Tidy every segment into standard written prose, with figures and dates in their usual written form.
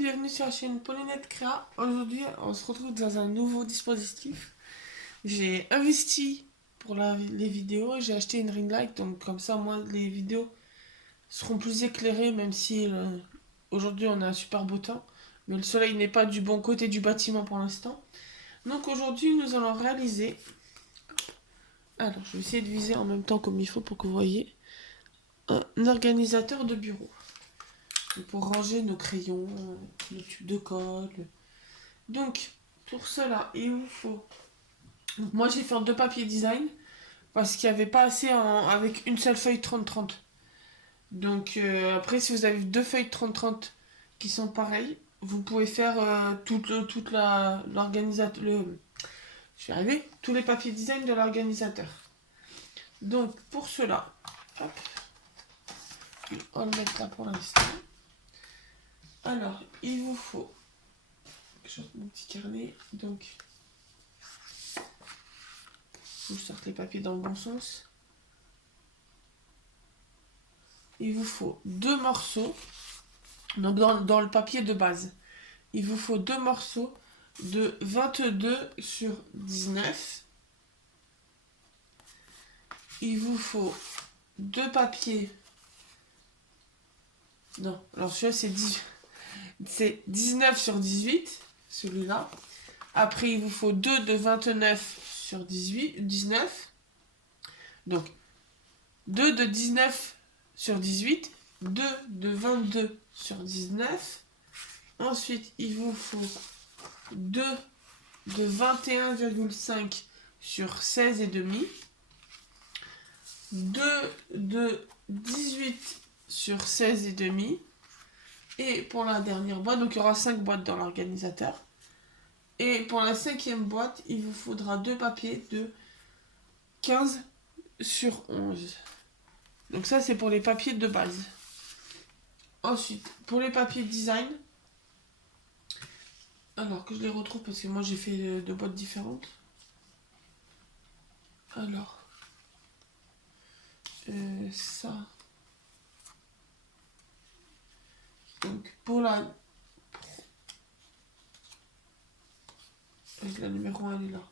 bienvenue sur la chaîne Paulinette Créa. Aujourd'hui, on se retrouve dans un nouveau dispositif. J'ai investi pour les vidéos, j'ai acheté une ring light, donc comme ça, moi, les vidéos seront plus éclairées, même si aujourd'hui on a un super beau temps. Mais le soleil n'est pas du bon côté du bâtiment pour l'instant. Donc aujourd'hui, nous allons réaliser... Alors, je vais essayer de viser en même temps comme il faut pour que vous voyez. Un organisateur de bureau. Pour ranger nos crayons, nos tubes de colle. Donc, pour cela, il vous faut... Donc, moi, j'ai fait en 2 papiers design parce qu'il n'y avait pas assez avec une seule feuille 30-30. Donc, après, si vous avez 2 feuilles 30-30 qui sont pareilles, vous pouvez faire l'organisateur... Je vais arriver. Tous les papiers design de l'organisateur. Donc, pour cela, hop, on va le mettre là pour l'instant. Alors, il vous faut... Je sorte mon petit carnet. Donc, je sorte les papiers dans le bon sens. Il vous faut 2 morceaux. Donc, dans le papier de base, il vous faut 2 morceaux de 22 sur 19. Il vous faut 2 papiers. Non, alors celui-là, c'est 19 sur 18. Celui-là. Après, il vous faut 2 de 29 sur 19. Donc, 2 de 19 sur 18. 2 de 22 sur 19. Ensuite, il vous faut 2 de 21,5 sur 16 et demi. 2 de 18 sur 16 et demi. Et pour la dernière boîte, donc il y aura 5 boîtes dans l'organisateur. Et pour la 5e boîte, il vous faudra 2 papiers de 15 sur 11. Donc ça, c'est pour les papiers de base. Ensuite, pour les papiers design, alors que je les retrouve parce que moi j'ai fait 2 boîtes différentes. Alors, ça. Donc pour la... Avec la numéro 1, elle est là.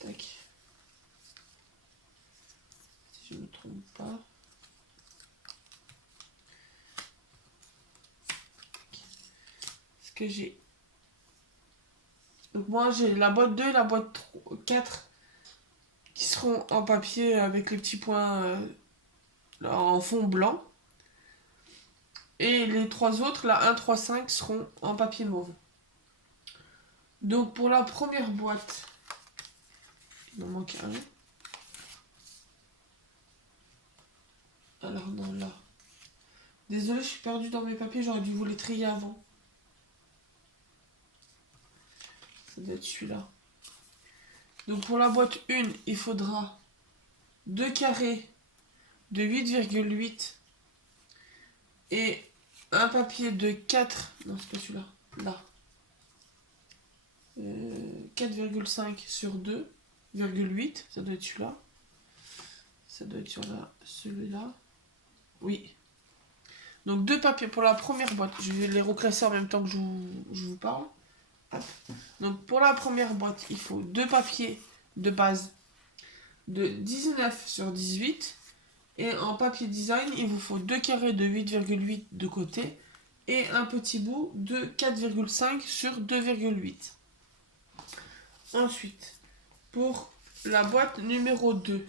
Tac. Si je ne me trompe pas. Ce que j'ai... Donc moi j'ai la boîte 2 et la boîte 4 qui seront en papier avec les petits points en fond blanc. Et les 3 autres, la 1, 3, 5, seront en papier mauve. Donc pour la première boîte, il m'en manque un. Alors non, là. Désolée, je suis perdue dans mes papiers, j'aurais dû vous les trier avant. Ça doit être celui-là. Donc pour la boîte 1, il faudra 2 carrés de 8,8 et un papier de 4, non c'est pas celui-là, là, 4,5 sur 2,8, ça doit être celui-là, ça doit être sur celui-là, oui. Donc 2 papiers pour la première boîte, je vais les reclasser en même temps que je vous parle. Hop. Donc pour la première boîte, il faut 2 papiers de base de 19 sur 18. Et en papier design, il vous faut 2 carrés de 8,8 de côté et un petit bout de 4,5 sur 2,8. Ensuite, pour la boîte numéro 2,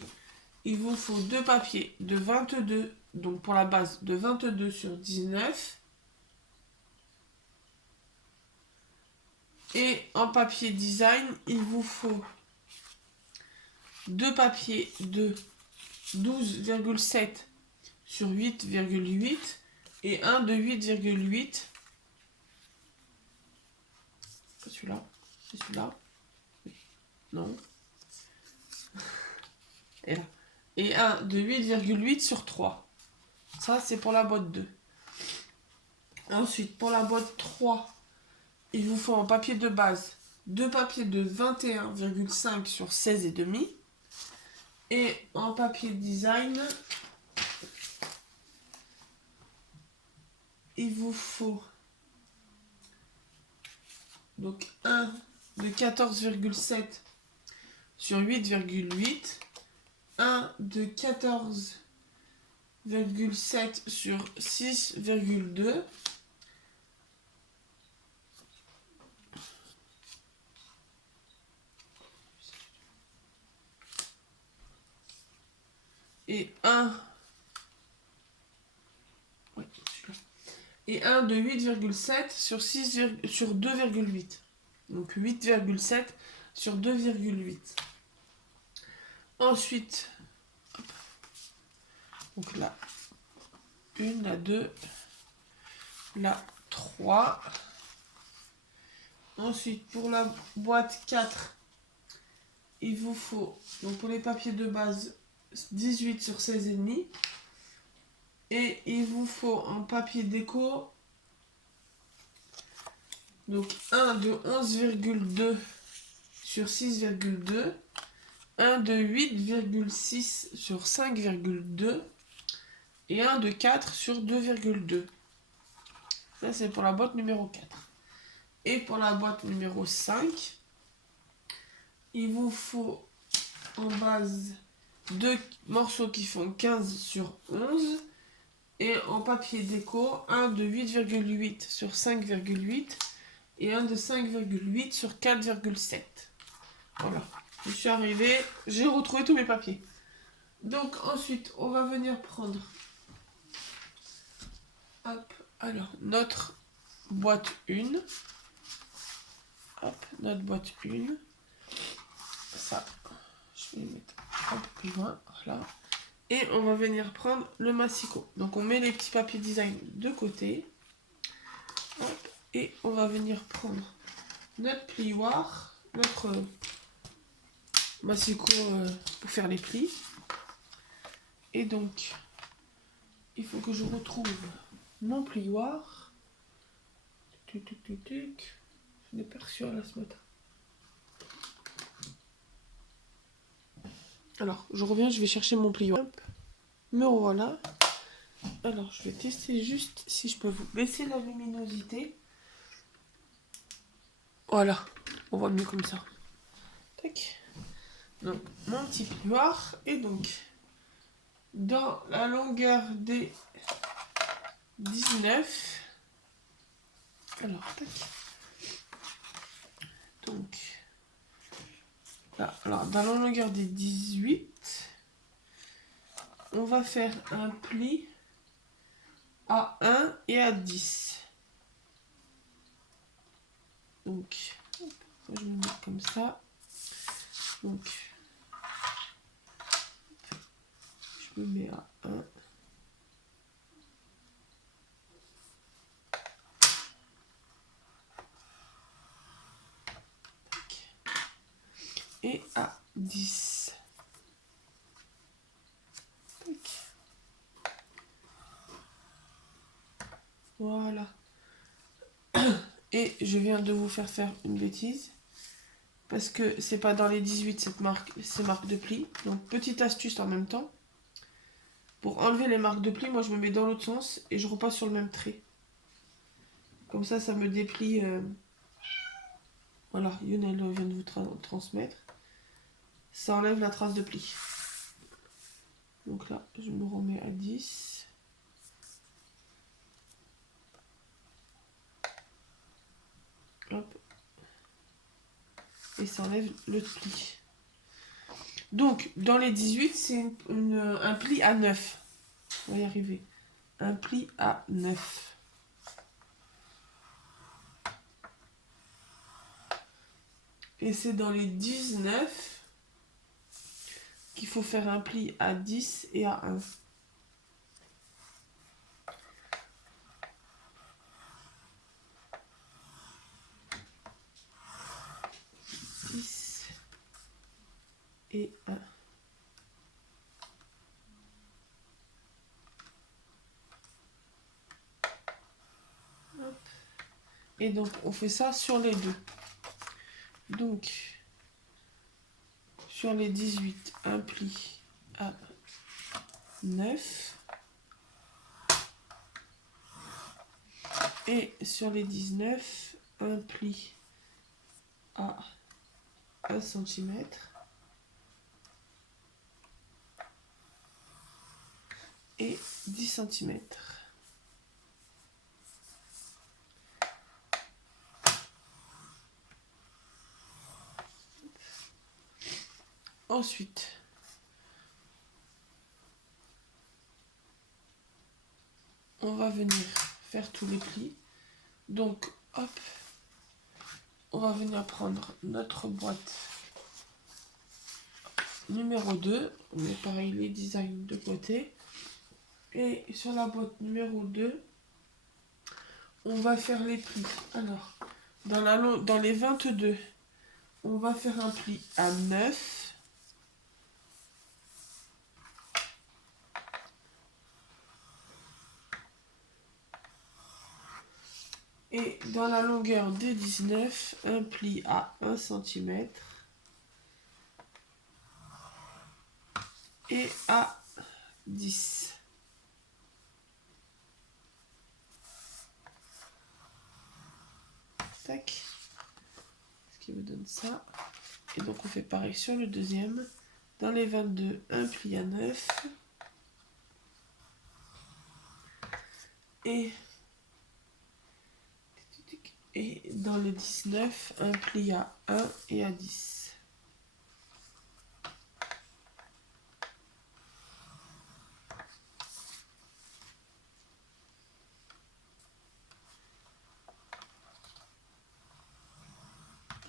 il vous faut 2 papiers de 22, donc pour la base de 22 sur 19. Et en papier design, il vous faut 2 papiers de 12,7 sur 8,8 et un de 8,8. C'est celui-là. C'est celui-là. Non. Et là. Et un de 8,8 sur 3. Ça, c'est pour la boîte 2. Ensuite, pour la boîte 3, il vous faut en papier de base 2 papiers de 21,5 sur 16 et demi. Et en papier design, il vous faut donc un de 14,7 sur 8,8, un de 14,7 sur 6,2, et un de 8,7 sur 2,8. Donc 8,7 sur 2,8. Ensuite, hop, donc la 1, la 2, la 3. Ensuite, pour la boîte 4, il vous faut, donc pour les papiers de base, 18 sur 16,5. Et il vous faut en papier déco, donc un de 11,2 sur 6,2, un de 8,6 sur 5,2 et un de 4 sur 2,2. Ça, c'est pour la boîte numéro 4. Et pour la boîte numéro 5, il vous faut en base deux morceaux qui font 15 sur 11. Et en papier déco, un de 8,8 sur 5,8 et un de 5,8 sur 4,7. Voilà, je suis arrivée, j'ai retrouvé tous mes papiers. Donc ensuite, on va venir prendre, hop, alors, notre boîte 1. Hop, notre boîte 1. Ça, je vais le mettre un peu plus loin, voilà. Et on va venir prendre le massicot. Donc on met les petits papiers design de côté. Hop, et on va venir prendre notre plioir, notre massicot pour faire les plis. Et donc, il faut que je retrouve mon plioir. Je l'ai perçu là ce matin. Alors, je reviens, je vais chercher mon plioir. Hop, me revoilà. Alors, je vais tester juste si je peux vous baisser la luminosité. Voilà, on voit mieux comme ça. Tac. Donc, mon petit plioir. Et donc, dans la longueur des 19. Alors, tac. Donc, là, alors, dans la longueur des 18, on va faire un pli à 1 et à 10. Donc, hop, je vais me mettre comme ça. Donc, je me mets à 1. Et à 10. Tac. Voilà. Et je viens de vous faire une bêtise. Parce que c'est pas dans les 18 cette marque, ces marques de pli. Donc petite astuce en même temps. Pour enlever les marques de pli, moi je me mets dans l'autre sens et je repasse sur le même trait. Comme ça me déplie. Voilà, Yunel vient de vous transmettre. Ça enlève la trace de pli. Donc là, je me remets à 10. Hop. Et ça enlève le pli. Donc, dans les 18, c'est un pli à 9. On va y arriver. Un pli à 9. Et c'est dans les 19 qu'il faut faire un pli à 10 et à 1. Et 1. Hop. Et donc on fait ça sur les deux. Donc sur les 18, un pli à 9. Et sur les 19, un pli à 1 cm. Et 10 cm. Ensuite, on va venir faire tous les plis. Donc, hop, on va venir prendre notre boîte numéro 2. On met pareil les designs de côté. Et sur la boîte numéro 2, on va faire les plis. Alors, dans les 22, on va faire un pli à 9. Et dans la longueur des 19, un pli à 1 cm. Et à 10. Tac. Ce qui vous donne ça. Et donc on fait pareil sur le deuxième. Dans les 22, un pli à 9. Et dans les 19, un pli à 1 et à 10.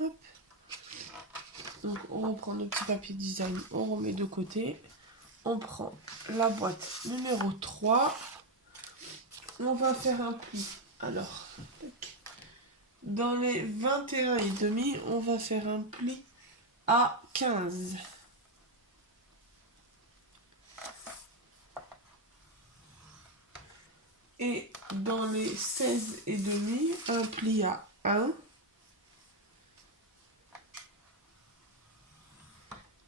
Hop. Donc on reprend nos petits papiers design, on remet de côté. On prend la boîte numéro 3. On va faire un pli. Alors, tac. Dans les 21 et demi, on va faire un pli à 15. Et dans les 16 et demi, un pli à 1.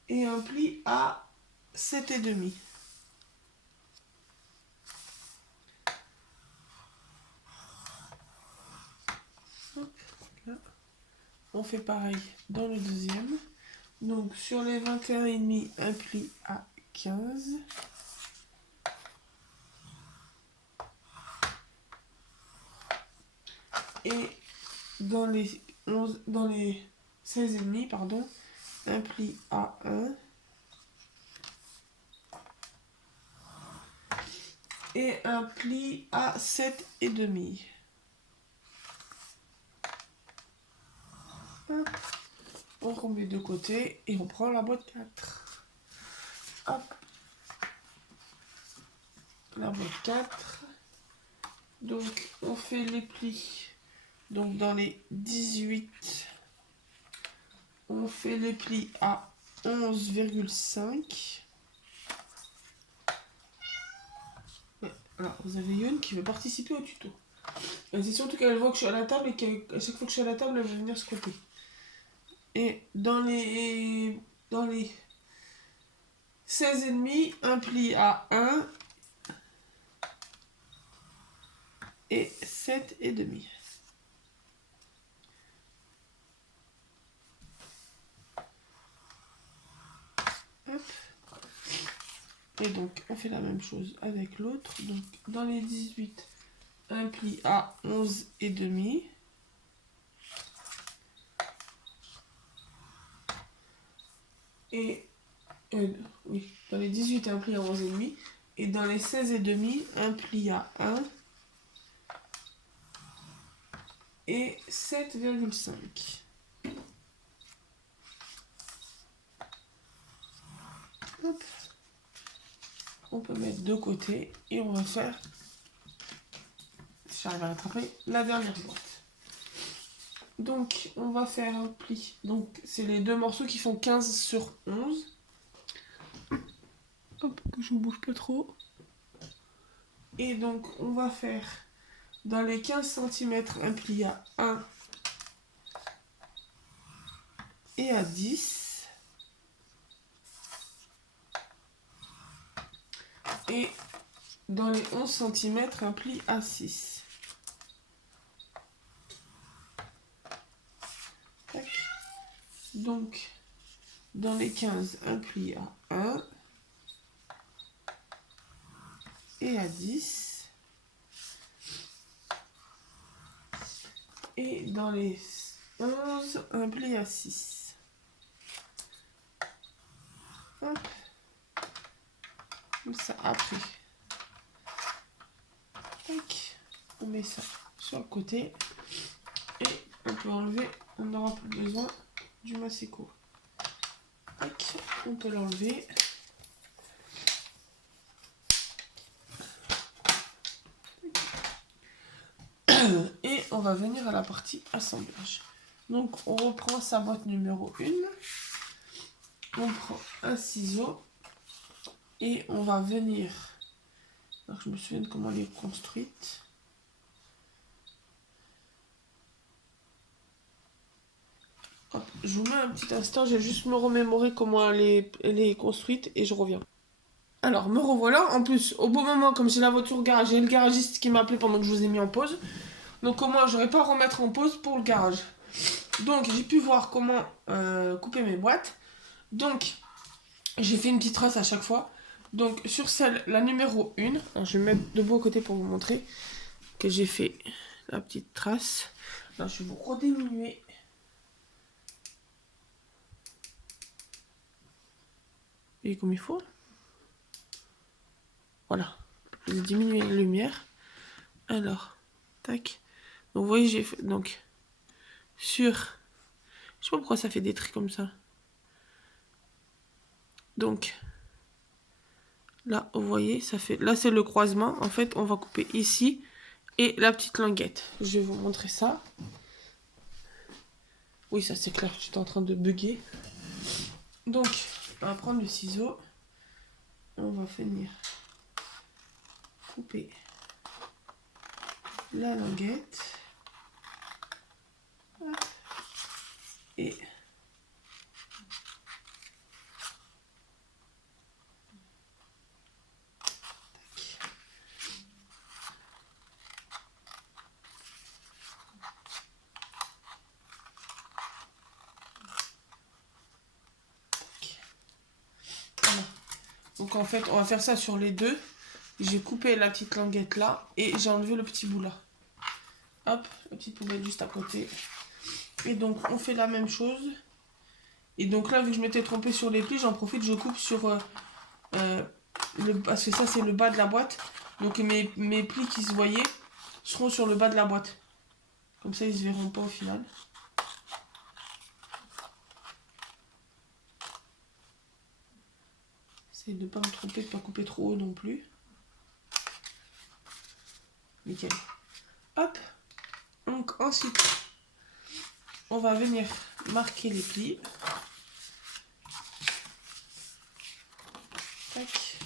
Et un pli à 7 et demi. Hop, là. On fait pareil dans le deuxième. Donc sur les 21 et demi, un pli à 15. Et dans les 16 et demi, pardon, un pli à 1. Et un pli à 7 et demi. Hop. On remet de côté et on prend la boîte 4. Hop. La boîte 4. Donc on fait les plis. Donc dans les 18, on fait les plis à 11,5. Alors vous avez Youn qui veut participer au tuto. C'est surtout qu'elle voit que je suis à la table et qu'à chaque fois que je suis à la table, elle va venir se couper. Et dans les 16 et demi, un pli à 1 et 7 et demi. Hop. Et donc on fait la même chose avec l'autre. Donc dans les 18, un pli à 11 et demi. Et oui, dans les 18, un pli à 11 et demi. Et dans les 16 et demi, un pli à 1 et 7,5. Hop. On peut mettre de côté et on va faire, si j'arrive à rattraper, la dernière boîte. Donc on va faire un pli. Donc c'est les deux morceaux qui font 15 sur 11. Hop, que je ne bouge pas trop. Et donc on va faire dans les 15 cm un pli à 1 et à 10. Et dans les 11 cm un pli à 6. Donc, dans les 15, un pli à 1 et à 10. Et dans les 11, un pli à 6. Hop. Comme ça, après. Tac. On met ça sur le côté. Et on peut enlever, on n'aura plus besoin du masséco. Tac. On peut l'enlever. Et on va venir à la partie assemblage. Donc on reprend sa boîte numéro 1. On prend un ciseau. Et on va venir... Alors je me souviens de comment elle est construite. Hop, je vous mets un petit instant, je vais juste me remémorer comment elle est construite et je reviens. Alors me revoilà, en plus au bon moment comme j'ai la voiture au garage, j'ai le garagiste qui m'a appelé pendant que je vous ai mis en pause. Donc au moins j'aurais pas à remettre en pause pour le garage. Donc j'ai pu voir comment couper mes boîtes. Donc j'ai fait une petite trace à chaque fois. Donc sur celle, la numéro 1, alors, je vais me mettre debout à côté pour vous montrer que j'ai fait la petite trace. Alors je vais vous rediminuer. Et comme il faut. Voilà. Je vais diminuer la lumière. Alors, tac. Donc vous voyez, j'ai fait donc sur... Je sais pas pourquoi ça fait des traits comme ça. Donc là, vous voyez, ça fait... Là, c'est le croisement. En fait, on va couper ici et la petite languette. Je vais vous montrer ça. Oui, ça c'est clair. J'étais en train de bugger. Donc, on va prendre le ciseau. On va venir couper la languette. Et voilà. Donc en fait, on va faire ça sur les deux. J'ai coupé la petite languette là et j'ai enlevé le petit bout là. Hop, la petite poubelle juste à côté. Et donc on fait la même chose. Et donc là, vu que je m'étais trompée sur les plis, j'en profite, je coupe sur parce que ça c'est le bas de la boîte. Donc mes plis qui se voyaient seront sur le bas de la boîte. Comme ça, ils se verront pas au final. J'essaie de ne pas me tromper, de ne pas couper trop haut non plus. Nickel. Hop. Donc ensuite, on va venir marquer les plis. Tac.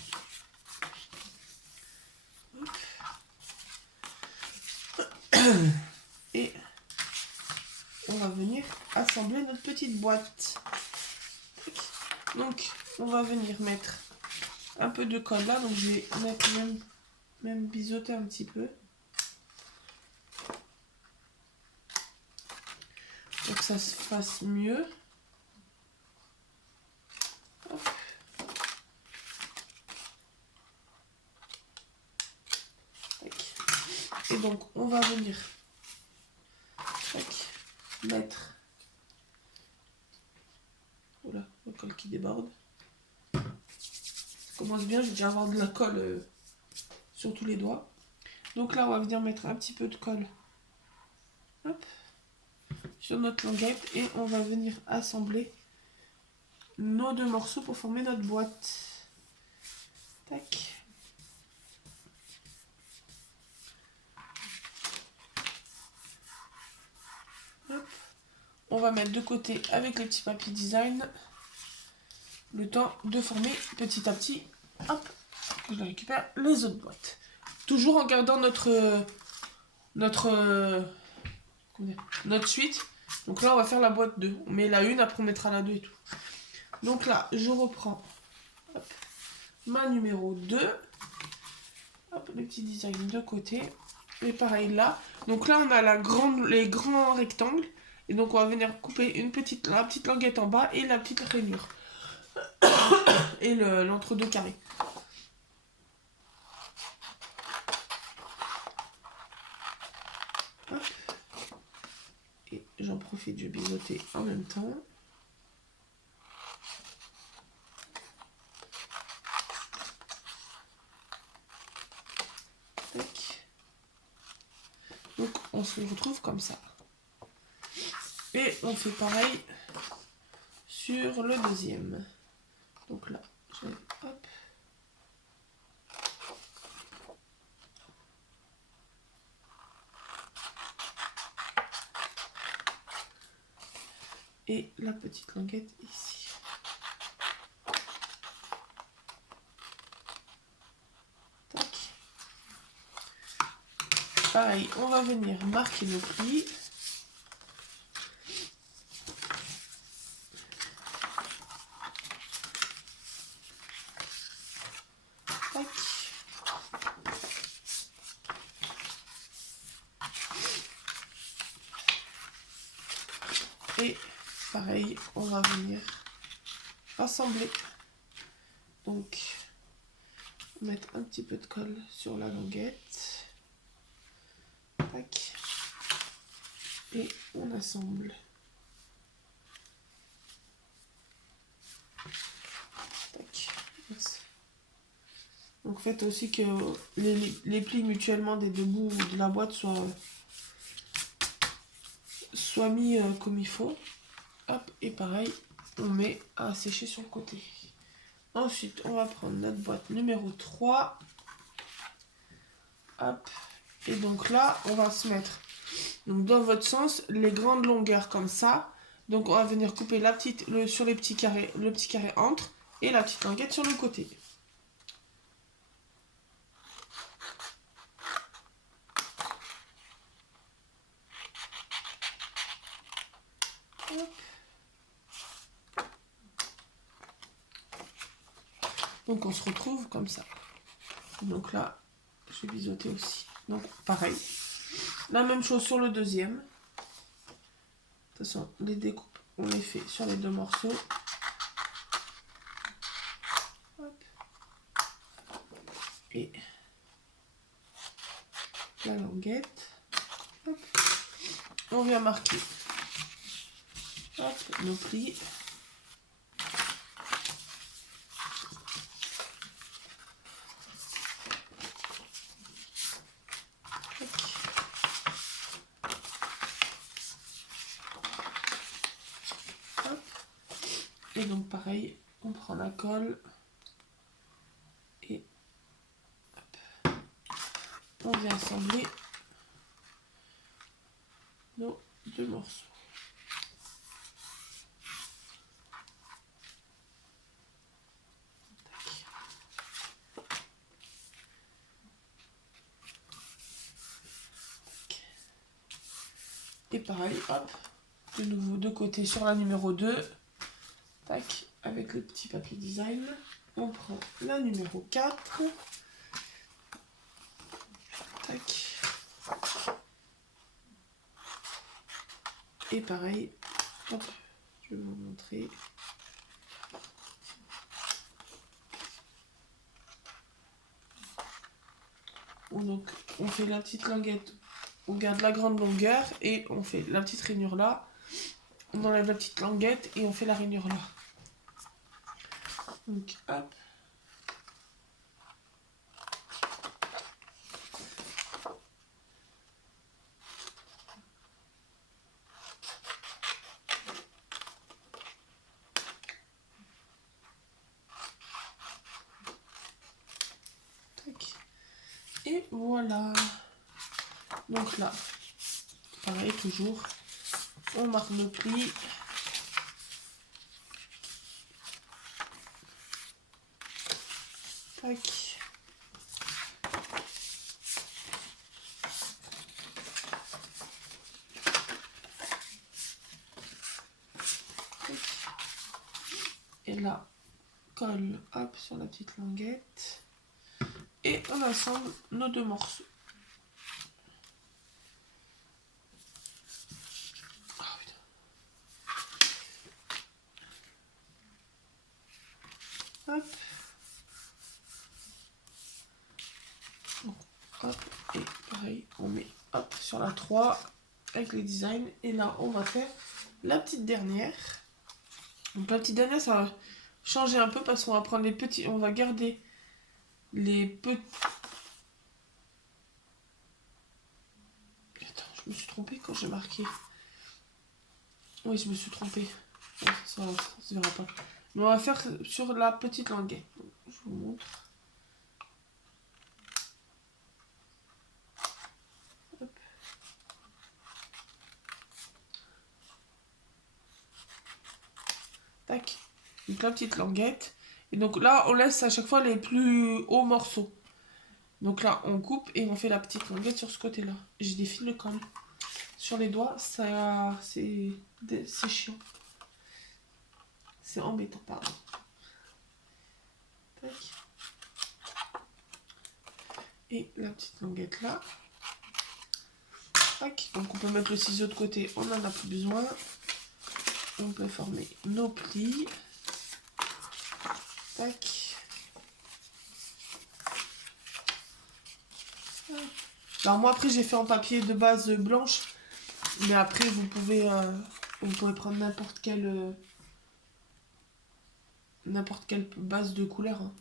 Hop. Et on va venir assembler notre petite boîte. Tac. Donc, on va venir mettre un peu de colle là. Donc, je vais mettre même biseauter un petit peu. Pour que ça se fasse mieux. Hop. Et donc on va venir mettre, voilà, la colle qui déborde. Ça commence bien, je vais déjà avoir de la colle sur tous les doigts. Donc là on va venir mettre un petit peu de colle, hop, sur notre languette et on va venir assembler nos deux morceaux pour former notre boîte. Tac. Hop. On va mettre de côté avec les petits papiers design le temps de former petit à petit. Hop, je récupère les autres boîtes. Toujours en gardant notre suite. Donc là on va faire la boîte 2. On met la 1, après on mettra la 2 et tout. Donc là je reprends, hop, ma numéro 2. Hop, le petit design de côté. Et pareil là. Donc là on a les grands rectangles. Et donc on va venir couper la petite languette en bas et la petite rainure. Et l'entre-deux carré. Hop. Et j'en profite, je vais biseauter en même temps. Tac. Donc on se retrouve comme ça. Et on fait pareil sur le deuxième. Donc là, hop. Et la petite languette ici. Tac. Pareil, on va venir marquer nos plis. Tac. Et pareil, on va venir assembler. Donc, mettre un petit peu de colle sur la languette. Tac. Et on assemble. Tac. Merci. Donc faites aussi que les plis mutuellement des deux bouts de la boîte soient mis comme il faut. Hop, et pareil, on met à sécher sur le côté. Ensuite, on va prendre notre boîte numéro 3. Hop. Et donc là, on va se mettre donc dans votre sens les grandes longueurs comme ça. Donc on va venir couper sur les petits carrés, le petit carré entre et la petite languette sur le côté. Hop. Donc on se retrouve comme ça. Donc là, je vais biseauter aussi. Donc pareil. La même chose sur le deuxième. De toute façon, les découpes, on les fait sur les deux morceaux. Hop. Et la languette. Hop. On vient marquer. Hop, nos plis. Et donc pareil, on prend la colle et hop, on vient assembler nos deux morceaux. Tac. Et pareil, hop, de nouveau de côté sur la numéro 2. Tac, avec le petit papier design, on prend la numéro 4. Tac. Et pareil, hop, je vais vous montrer. Donc, on fait la petite languette, on garde la grande longueur et on fait la petite rainure là. On enlève la petite languette et on fait la rainure là. Donc, hop. Tac. Et voilà. Donc là, pareil toujours, on marque nos plis. Tac. Et là, colle, hop, sur la petite languette. Et on assemble nos deux morceaux. Hop. Hop. Et pareil, on met hop, sur la 3 avec les designs. Et là, on va faire la petite dernière. Donc la petite dernière, ça va changer un peu parce qu'on va prendre les petits... On va garder les petits... Attends, je me suis trompée quand j'ai marqué. Oui, je me suis trompée. Ça se verra pas. Mais on va faire sur la petite languette. Donc, je vous montre. Hop. Tac. Donc la petite languette. Et donc là, on laisse à chaque fois les plus hauts morceaux. Donc là, on coupe et on fait la petite languette sur ce côté-là. J'ai des fils de colle. Sur les doigts, ça, c'est chiant. C'est embêtant, pardon. Tac. Et la petite languette là. Tac. Donc on peut mettre le ciseau de côté, on n'en a plus besoin. On peut former nos plis. Tac. Alors moi après j'ai fait en papier de base blanche. Mais après vous pouvez prendre n'importe quelle base de couleur. Hein.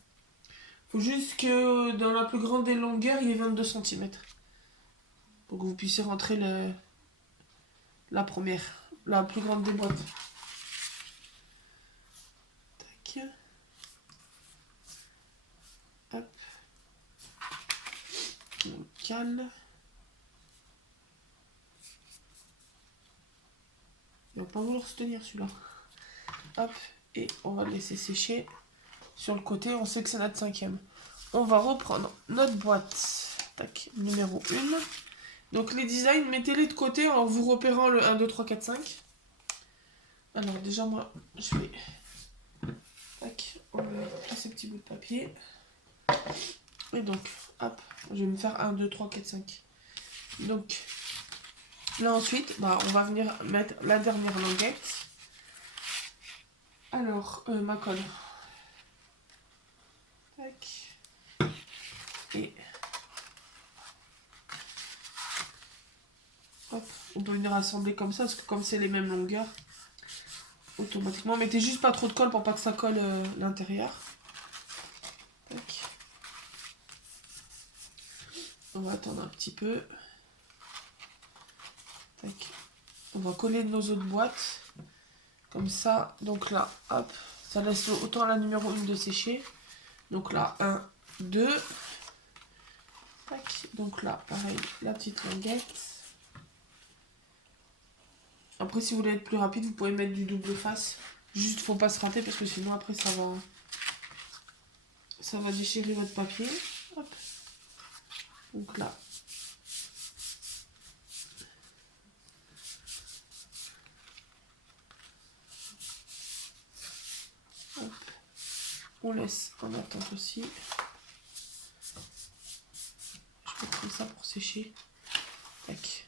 Faut juste que dans la plus grande des longueurs, il y ait 22 cm. Pour que vous puissiez rentrer la première, la plus grande des boîtes. Tac. Hop. On cale. Il va pas vouloir se tenir celui-là. Hop. Et on va le laisser sécher. Sur le côté, on sait que c'est notre 5e. On va reprendre notre boîte. Tac, numéro 1. Donc les designs, mettez-les de côté en vous repérant le 1, 2, 3, 4, 5. Alors déjà moi, je vais enlever tous ces petits bouts de papier. Et donc, hop, je vais me faire 1, 2, 3, 4, 5. Donc, là ensuite, on va venir mettre la dernière languette. Alors, ma colle. Tac. Et... hop, on peut venir assembler comme ça, parce que comme c'est les mêmes longueurs, automatiquement, mettez juste pas trop de colle pour pas que ça colle l'intérieur. Tac. On va attendre un petit peu. Tac. On va coller nos autres boîtes. Comme ça. Donc là, hop. Ça laisse autant la numéro 1 de sécher. Donc là, 1, 2. Tac. Donc là, pareil, la petite languette. Après, si vous voulez être plus rapide, vous pouvez mettre du double face. Juste, faut pas se rater parce que sinon, après, ça va déchirer votre papier. Hop. Donc là. Hop. On laisse en attente aussi. Je peux prendre ça pour sécher. Tac.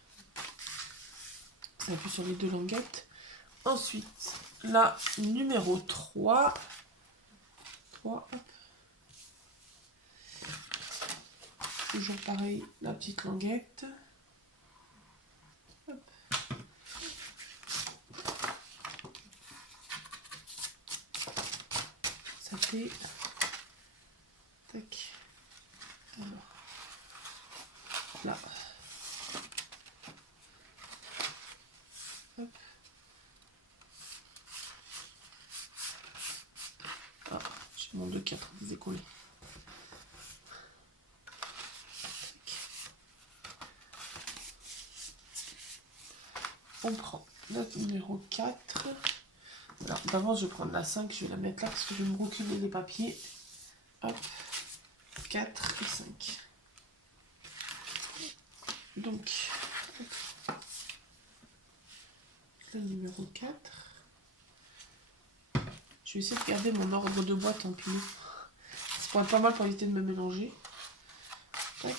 Ça appuie sur les deux languettes. Ensuite, la numéro 3. 3, hop. Toujours pareil, la petite languette. Hop. Ça fait... tac. Alors, là. Hop. Ah, j'ai mon 2-4 des écoulés. On prend notre numéro 4. Alors d'avance je vais prendre la 5, je vais la mettre là parce que je vais me reculer les papiers. Hop, 4 et 5. Donc, le numéro 4. Je vais essayer de garder mon ordre de boîte en pile. Ça pourrait être pas mal pour éviter de me mélanger. Tac.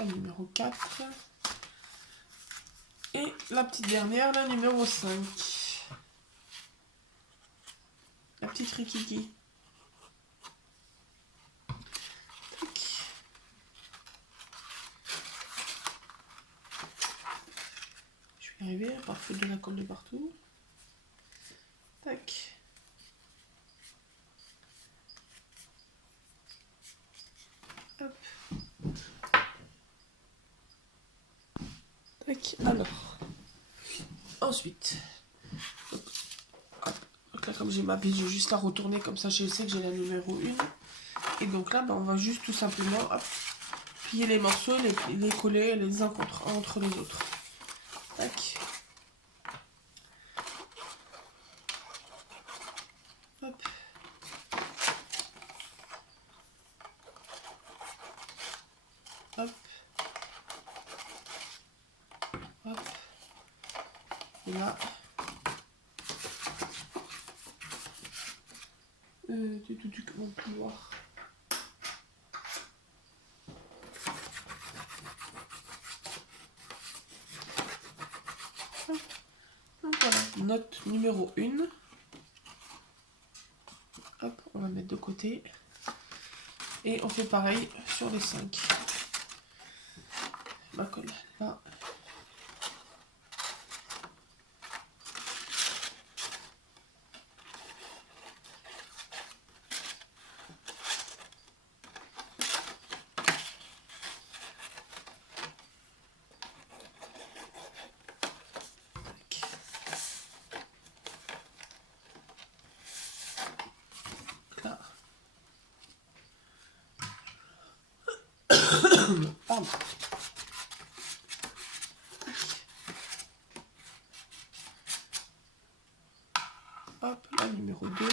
la numéro 4. Et la petite dernière, la numéro 5. La petite Rikiki. Je vais y arriver, à part foutre de la colle de partout. Tac. Hop. Tac. Alors. Ensuite. Donc là, comme j'ai ma pile, je vais juste la retourner comme ça, je sais que j'ai la numéro 1. Et donc là, on va juste tout simplement hop, plier les morceaux, les coller les uns entre les autres. Tac. Hop. Hop. Hop. Et là. Du mon pouvoir. Donc voilà, note numéro 1. Hop, on va mettre de côté. Et on fait pareil sur les 5. Ma colle là. Là. Pardon. Hop, la numéro 2.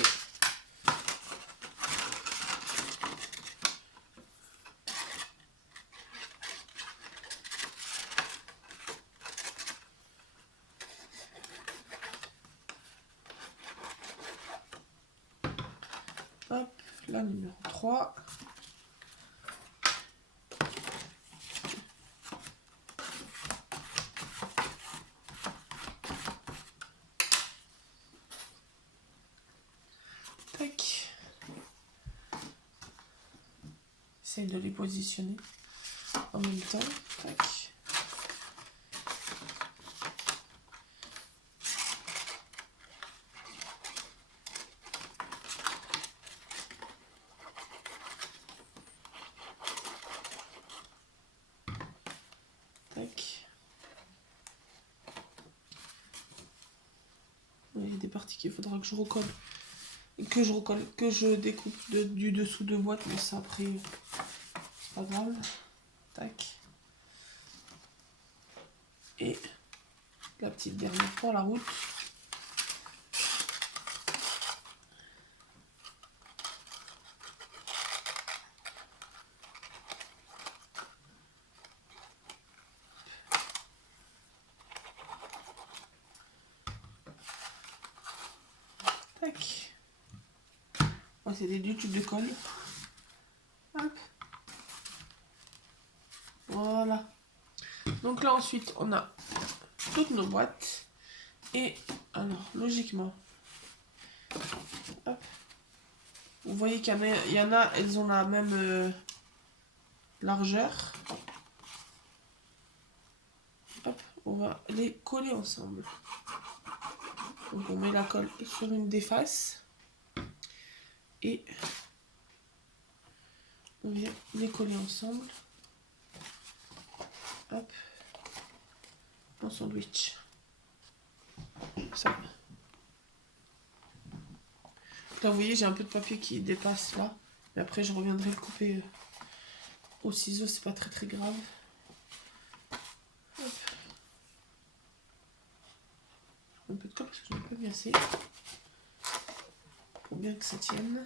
Hop, la numéro 3. Tac. Essaye de les positionner en même temps. Tac. Tac. Il y a des parties qu'il faudra que je recolle. Que je découpe du dessous de boîte, mais ça après, c'est pas grave. Tac. Et la petite dernière pour la route. Tac. Oh, c'est des tubes de colle. Hop. Voilà. Donc là ensuite on a toutes nos boîtes. Et alors logiquement, hop, vous voyez qu'il y en a, elles ont la même largeur. Hop, on va les coller ensemble. Donc on met la colle sur une des faces. Et on vient les coller ensemble. Hop, en sandwich. Ça. Là, vous voyez, j'ai un peu de papier qui dépasse là. Mais après, je reviendrai le couper au ciseau, c'est pas très très grave. Hop. Un peu de colle parce que je n'ai pas mis assez. Pour bien que ça tienne.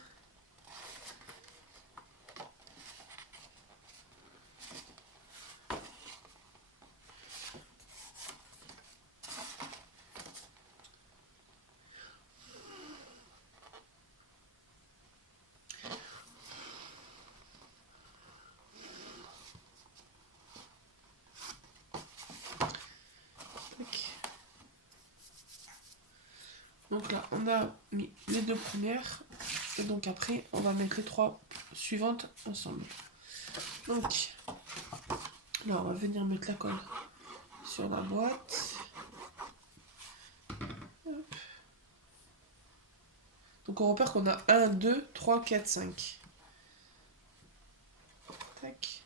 Donc là, on a mis les 2 premières. Et donc après, on va mettre les 3 suivantes ensemble. Donc, là, on va venir mettre la colle sur la boîte. Hop. Donc on repère qu'on a 1, 2, 3, 4, 5. Tac.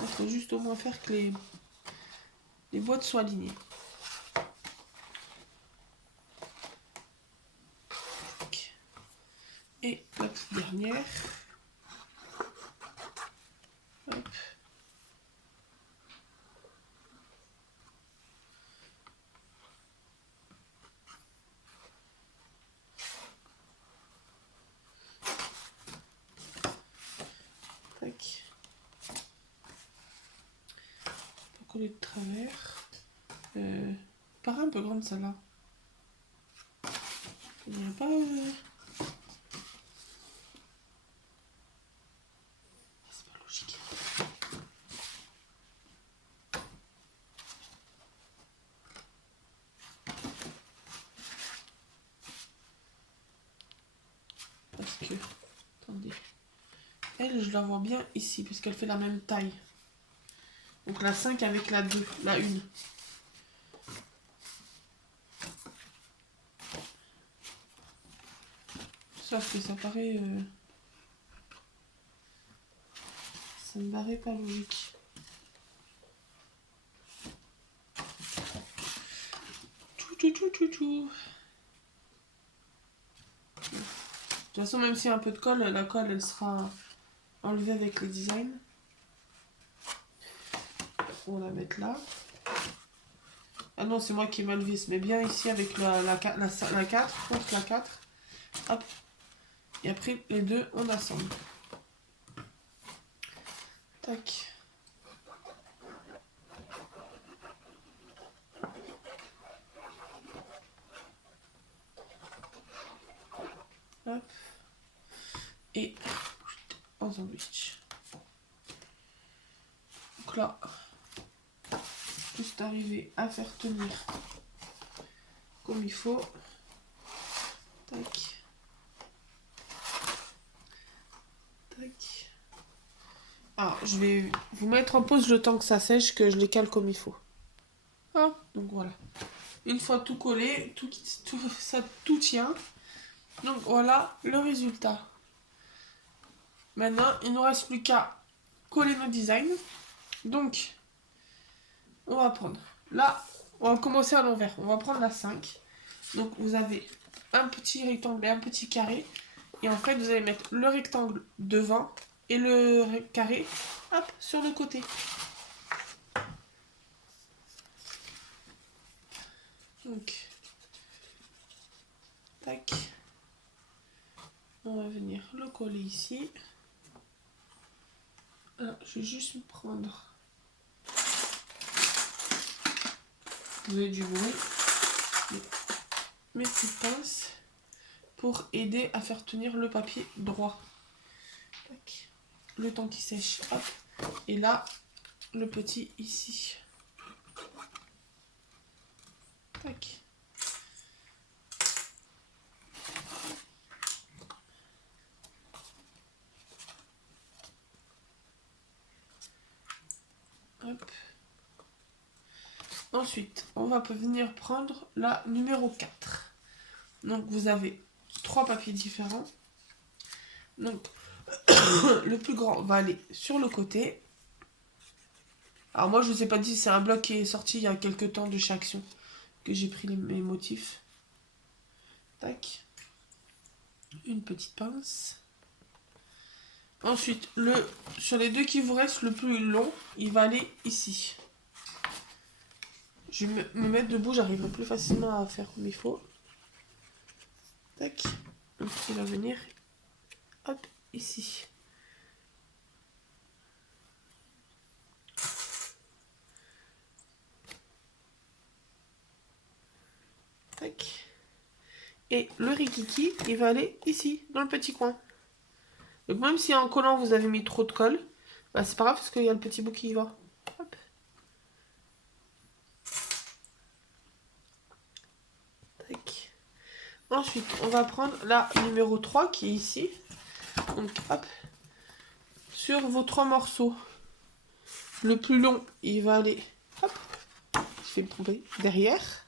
Il faut juste au moins faire que les boîtes soient alignées. Tac. Et la petite dernière. Hop. Tac. Pour coller de travers. Paraît un peu grande celle-là. Il n'y a pas... C'est pas logique. Parce que... Attendez. Elle, je la vois bien ici, parce qu'elle fait la même taille. Donc la 5 avec la 2, la 1. Sauf que ça paraît... ça me paraît pas logique. Tout. De toute façon, même s'il y a un peu de colle, la colle, elle sera enlevée avec le design. On va la mettre là. Ah non, c'est moi qui ai mal vu. Se met bien ici avec la 4, contre la 4. Hop. Et après, les deux, on assemble. Tac. Hop. Et en sandwich. Donc là, juste arriver à faire tenir comme il faut. Tac. Tac. Alors, je vais vous mettre en pause le temps que ça sèche, que je les cale comme il faut. Ah, donc voilà. Une fois tout collé, tout tient. Donc voilà le résultat. Maintenant, il ne nous reste plus qu'à coller nos designs. Donc, on va prendre. Là, on va commencer à l'envers. On va prendre la 5. Donc, vous avez un petit rectangle et un petit carré. Et en fait, vous allez mettre le rectangle devant et le carré, hop, sur le côté. Donc, tac. On va venir le coller ici. Alors, je vais juste prendre... Vous avez du bruit. Mes petites pinces pour aider à faire tenir le papier droit. Tac. Le temps qui sèche. Hop. Et là, le petit ici. Tac. Hop. Ensuite, on va venir prendre la numéro 4. Donc, vous avez 3 papiers différents. Donc, le plus grand va aller sur le côté. Alors moi, je vous ai pas dit, c'est un bloc qui est sorti il y a quelques temps de chez Action. Que j'ai pris mes motifs. Tac. Une petite pince. Ensuite, sur les deux qui vous restent, le plus long, il va aller ici. Je vais me mettre debout, j'arriverai plus facilement à faire comme il faut. Tac. Donc il va venir, hop, ici. Tac. Et le rikiki, il va aller ici, dans le petit coin. Donc même si en collant vous avez mis trop de colle, bah, c'est pas grave parce qu'il y a le petit bout qui y va. Hop. Tac. Ensuite, on va prendre la numéro 3 qui est ici. Donc, hop. Sur vos 3 morceaux. Le plus long, il va aller, hop, je vais me tromper, derrière.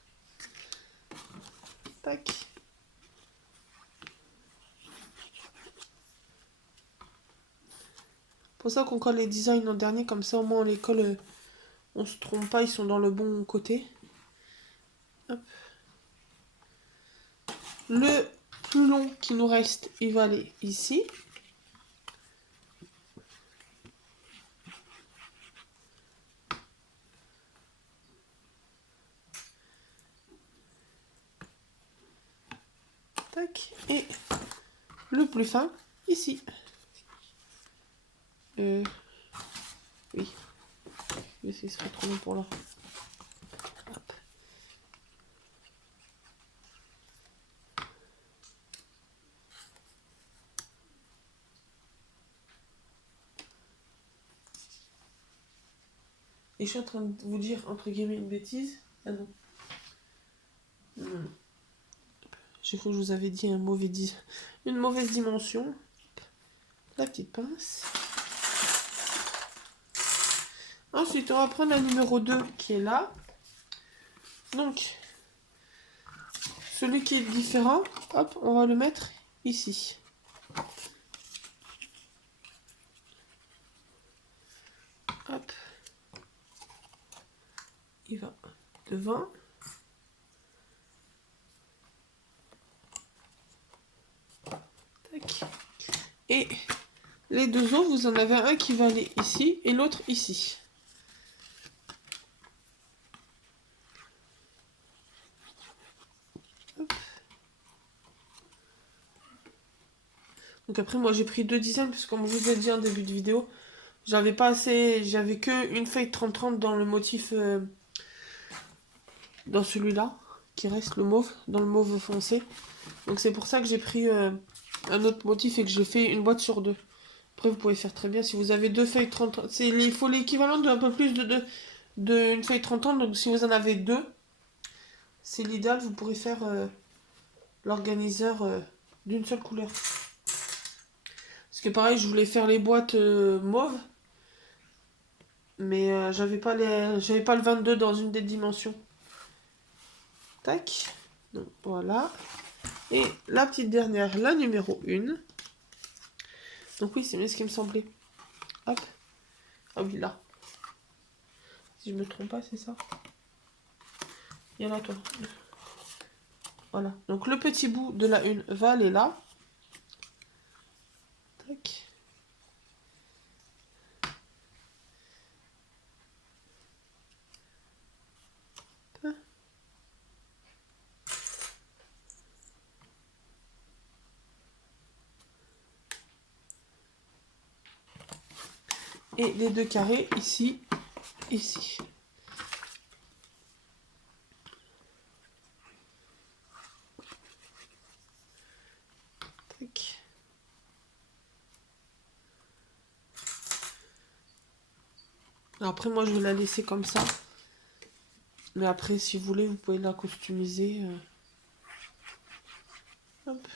Tac. Pour ça qu'on colle les designs en dernier, comme ça au moins on les colle, on se trompe pas, ils sont dans le bon côté. Hop. Le plus long qui nous reste, il va aller ici. Tac. Et le plus fin, ici. Oui. Mais ce serait trop long pour là. Hop. Et je suis en train de vous dire, entre guillemets, une bêtise. Ah non. J'ai cru que je vous avais dit une mauvaise dimension. La petite pince. Ensuite, on va prendre la numéro 2 qui est là. Donc, celui qui est différent, hop, on va le mettre ici. Hop. Il va devant. Tac. Et les deux autres, vous en avez un qui va aller ici et l'autre ici. Hop. Donc après, moi j'ai pris 2 designs parce que comme je vous ai dit en début de vidéo, j'avais pas assez, j'avais que une feuille 30-30 dans le motif, dans celui-là, qui reste le mauve, dans le mauve foncé. Donc c'est pour ça que j'ai pris un autre motif et que j'ai fait une boîte sur 2. Après, vous pouvez faire très bien si vous avez 2 feuilles 30. Il faut l'équivalent d'un peu plus de une feuille 30 ans. Donc, si vous en avez 2, c'est l'idéal. Vous pourrez faire l'organiseur d'une seule couleur. Parce que pareil, je voulais faire les boîtes mauves. Mais j'avais pas le 22 dans une des dimensions. Tac. Donc, voilà. Et la petite dernière, la numéro 1. Donc oui, c'est bien ce qui me semblait. Hop. Ah oui, là. Si je me trompe pas, c'est ça. Il y en a toi. Voilà. Donc le petit bout de la 1 va aller là. Tac. Et les 2 carrés ici, ici. Tac. Alors après, moi, je vais la laisser comme ça. Mais après, si vous voulez, vous pouvez la customiser. Hop.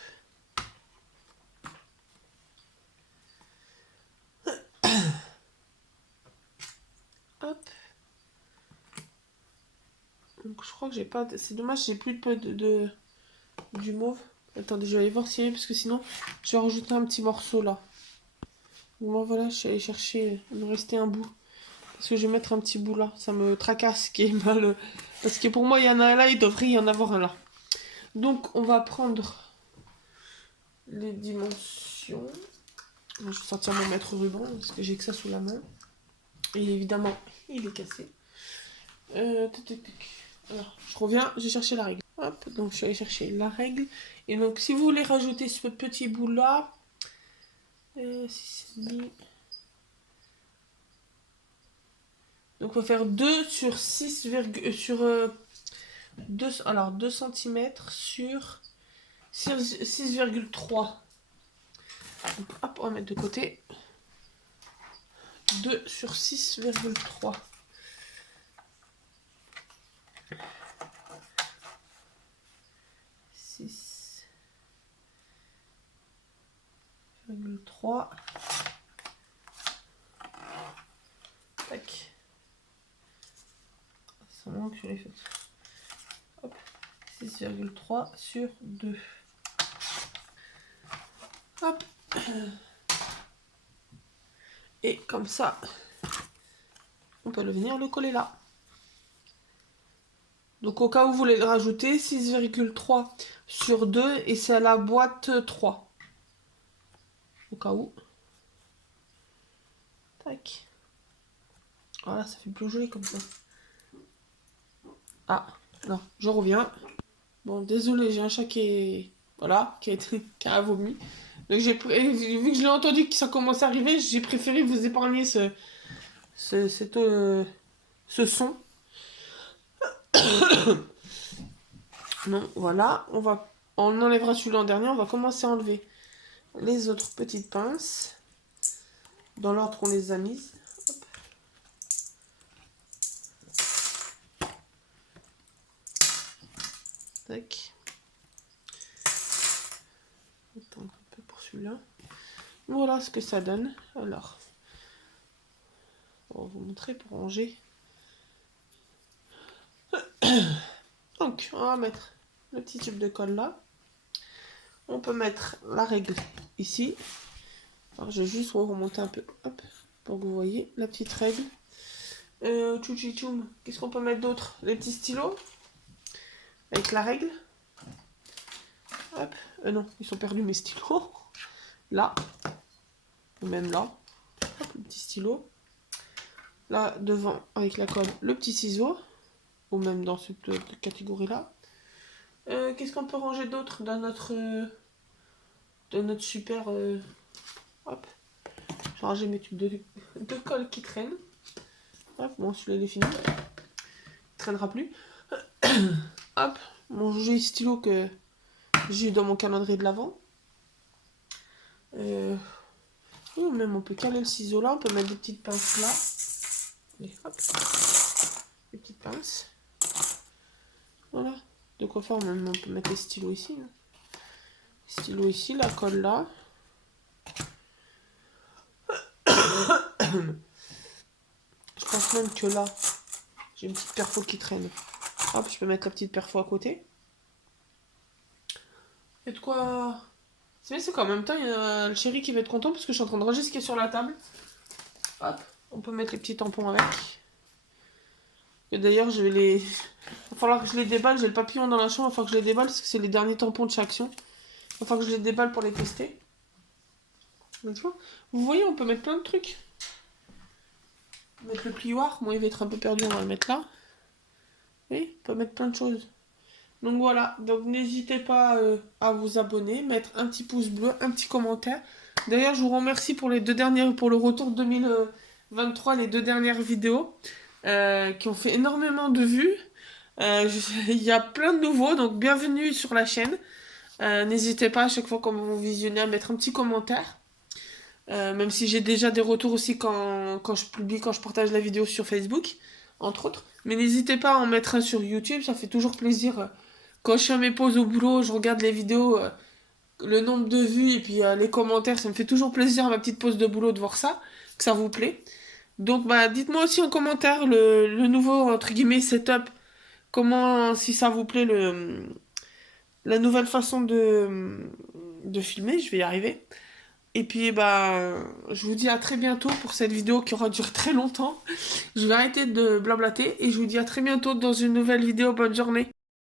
Hop. Donc, je crois que j'ai pas... C'est dommage, j'ai plus du mauve. Attendez, je vais aller voir si parce que sinon, je vais rajouter un petit morceau là. Bon, voilà, je suis allée chercher... Il me restait un bout. Parce que je vais mettre un petit bout là. Ça me tracasse, qui est mal... Parce que pour moi, il y en a un là, il devrait y en avoir un là. Donc, on va prendre les dimensions. Je vais sortir mon mètre ruban parce que j'ai que ça sous la main. Et évidemment, il est cassé. Alors, je reviens, j'ai cherché la règle. Hop, donc je suis allée chercher la règle. Et donc, si vous voulez rajouter ce petit bout là, donc on va faire 2 sur 6, sur 2, alors 2 cm sur 6,3. Donc, hop, on va mettre de côté. 2 sur 6,3. Tac. C'est moins que je l'ai fait. Hop. 6,3 sur 2. Hop. Et comme ça, on peut venir le coller là. Donc au cas où vous voulez le rajouter, 6,3 sur 2 et c'est à la boîte 3. Au cas où. Tac. Voilà, ça fait plus joli comme ça. Ah, non, je reviens. Bon, désolé, j'ai un chat qui est... Voilà, qui a vomi. Donc vu que je l'ai entendu que ça commence à arriver, j'ai préféré vous épargner ce son. Non, voilà, on enlèvera celui-là en dernier, on va commencer à enlever les autres petites pinces dans l'ordre qu'on les a mises. Hop. Tac. Attends un peu pour celui-là. Voilà ce que ça donne. Alors, on va vous montrer pour ranger. Donc, on va mettre le petit tube de colle là. On peut mettre la règle ici. Alors, je vais juste remonter un peu, hop, pour que vous voyez la petite règle. Tchouchitchoum, qu'est-ce qu'on peut mettre d'autre? Les petits stylos avec la règle. Hop, non, ils sont perdus mes stylos. Là, ou même là, hop, le petit stylo. Là, devant, avec la colle, le petit ciseau. Ou même dans cette catégorie-là. Qu'est-ce qu'on peut ranger d'autre dans notre super... Hop. J'ai rangé mes tubes de colle qui traînent. Hop, bon, celui-là il est fini. Il traînera plus. Hop, mon joli stylo que j'ai eu dans mon calendrier de l'Avent. Ou même on peut caler le ciseau là, on peut mettre des petites pinces là. Et hop, des petites pinces. Voilà, de quoi faire, même on peut mettre les stylos ici. Hein. Les stylos ici, la colle là. Je pense même que là, j'ai une petite perfo qui traîne. Hop, je peux mettre la petite perfo à côté. Et de quoi... C'est qu'en même temps, il y a le chéri qui va être content parce que je suis en train de ranger ce qui est sur la table. Hop, on peut mettre les petits tampons avec. Et d'ailleurs, je vais les... Il va falloir que je les déballe. J'ai le papillon dans la chambre, il va falloir que je les déballe parce que c'est les derniers tampons de chaque action. Il va falloir que je les déballe pour les tester. Vous voyez, on peut mettre plein de trucs. Mettre le plioir, moi il va être un peu perdu, on va le mettre là. Oui, on peut mettre plein de choses. Donc voilà, donc n'hésitez pas à vous abonner, mettre un petit pouce bleu, un petit commentaire. D'ailleurs, je vous remercie pour pour le retour 2023, les 2 dernières vidéos qui ont fait énormément de vues. Il y a plein de nouveaux, donc bienvenue sur la chaîne. N'hésitez pas à chaque fois qu'on vous visionnez à mettre un petit commentaire. Même si j'ai déjà des retours aussi quand je partage la vidéo sur Facebook, entre autres. Mais n'hésitez pas à en mettre un sur YouTube, ça fait toujours plaisir. Quand je fais mes pauses au boulot, je regarde les vidéos, le nombre de vues et puis les commentaires, ça me fait toujours plaisir à ma petite pause de boulot de voir ça, que ça vous plaît. Donc bah dites-moi aussi en commentaire le nouveau, entre guillemets, setup, comment, si ça vous plaît, la nouvelle façon de filmer, je vais y arriver. Et puis, bah, je vous dis à très bientôt pour cette vidéo qui aura duré très longtemps. Je vais arrêter de blablater et je vous dis à très bientôt dans une nouvelle vidéo. Bonne journée.